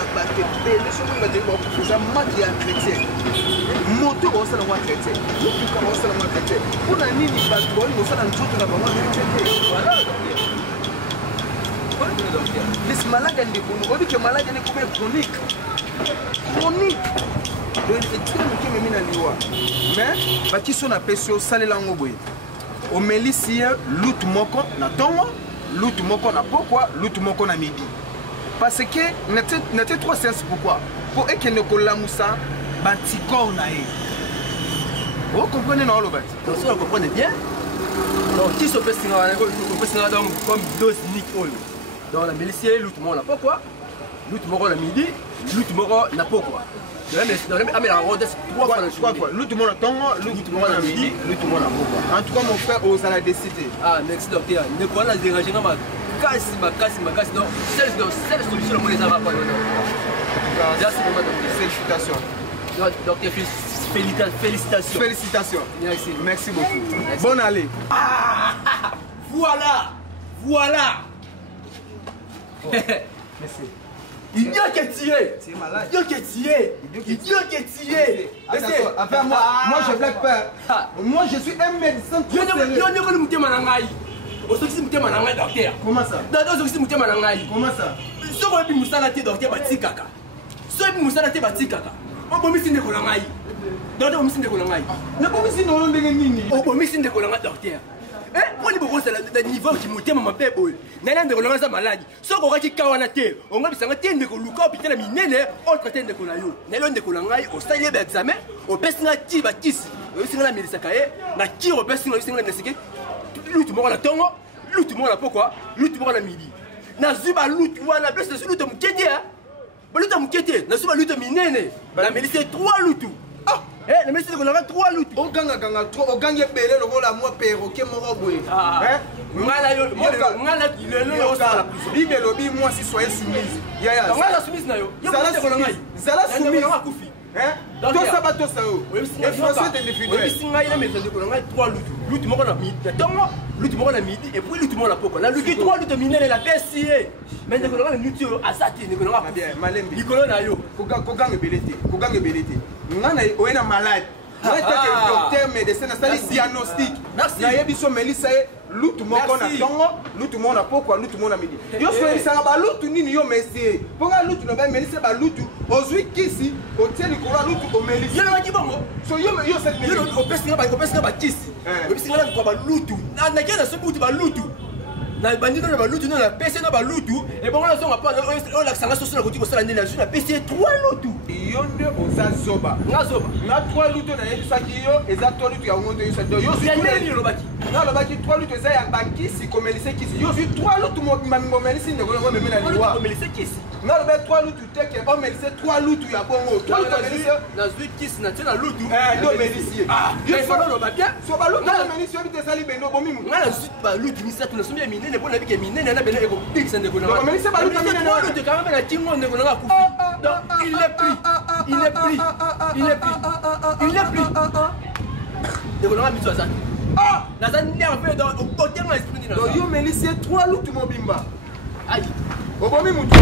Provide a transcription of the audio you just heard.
ya bato ebele soki bateli bakofuza maki ya chrétien moto baosala mwa chrétien motuka baosala mwa chrétien mpona nini bato baoni kosala nzoto na bango verité te voilà lesi malade ndekonu oyebi ke malade ndekome chronique donc etika moke memi na liwa mais bakiso na pesi osalela yango boye omelisi ye lutu moko na ntongo lutu moko na pokwa lutu moko na midi parce que nete trois séances pourquoi pour ekende kolamusa bantikor na ye vous comprenez non oloba donc ça on comprend bien donc qui se fait comme dose unique oyo donc la melisi ye lutu moko na pokwa lutu moko na midi lutu moko na pokwa lutu mona ntongo lutu mona na midi lutu mona na pokwa en tout cas mon frère ozala décidé ah merci docteur ndeko wana déranger nga makasi donc seule solution la monnaie ça va pas félicitations docteur félicitations merci beaucoup bonne année voilà merci idiot qui est tiré. C'est malade. Idiot qui est tiré. Enfin, moi je blague pas. Moi je suis un médecin trop sérieux. Comment ça? Comment ça? On est beaucoup sur le niveau qui monte ma paix boy. Nana de kolanga malade. So ko kaki kawana te. On nga bisanga te ndeko luka hôpital minene autre te ndeko na yo. Nelo ndeko na ngai o sali ba examen, o pesinga ti ba kisi. O singa la medicine kaye, na ki o pesinga o singa na sike. Lutu moko na tongo, lutu moko na pokwa, lutu moko na midi. Na zuba lutu wana plus de lutu mukete hein. Ba lutu mukete, na zuba lutu minene. La medicine 3 lutu. Eh, le monsieur de la 3 lutu. O ganga trop, o ganga belé le rôle à moi perroquet moko boy. Hein? Ngala kilelo ça. Bible lobi moi si soyez soumise. Ya. Ngala soumise na yo. Zala soumise. Hein? Tout ça va tout ça. Et François de définition. Oui, singa ina méthode de kolanga 3 lutu. Lutu moko na midi. Tongo, lutu moko na midi et puis lutu moko na poko. La lutu 3 lutu minene la PCA. Mais de kolanga lutu azati ne kolanga bien malembi. Likolo na yo. Kokanga belete. Ngana oyena malade. Docteur médecin na sali diagnostic. Na yebiso melisa lutu moko na tongo, lutu moko na pokwa, lutu moko na midi. Yo so ebisanga ba lutu nini yo mesi. Ponga lutu na ba melisa ba lutu, ozwi kisi, oteli kola lutu o melisa. Yo na kibongo. So yo sa yo o pesinga ba kisi. O pesinga na ba lutu. Na kena so butu ba lutu. Na bandino na ba lutu na PC na ba lutu et bon on pas on la sanga so na koti ko sala ndela na PC 3 lutu. Yonde oza zoba. Na 3 lutu na yebisaki yo eza 3 lutu ya ngondo yo sa do yo zwi lobaki. Na lobaki 3 lutu eza ya bakisi komelise kisi. Yo zwi 3 lutu mo melisi ndeko ngo memena liwa. Komelise kisi. Na lobaki 3 lutu teke o melise 3 lutu ya bongo. 3 lutu melise na zwi kisi na tena lutu. Do melisi. Yo so lobaki. So ba lutu na melisi yo bite sali bendo bomi mu. Na zwi ba lutu misa tu na somi minene bona bike minene na bene ko pix ndeko na. Donc melise ba lutu minene na lutu quand même na tingo ndeko na kufi. Donc il est pris. Ndeko na biso azana. Nazani nerveux dans au terme esprit. Donc yo melisi 3 lutu mobimba. Aïe. Obomi mutu.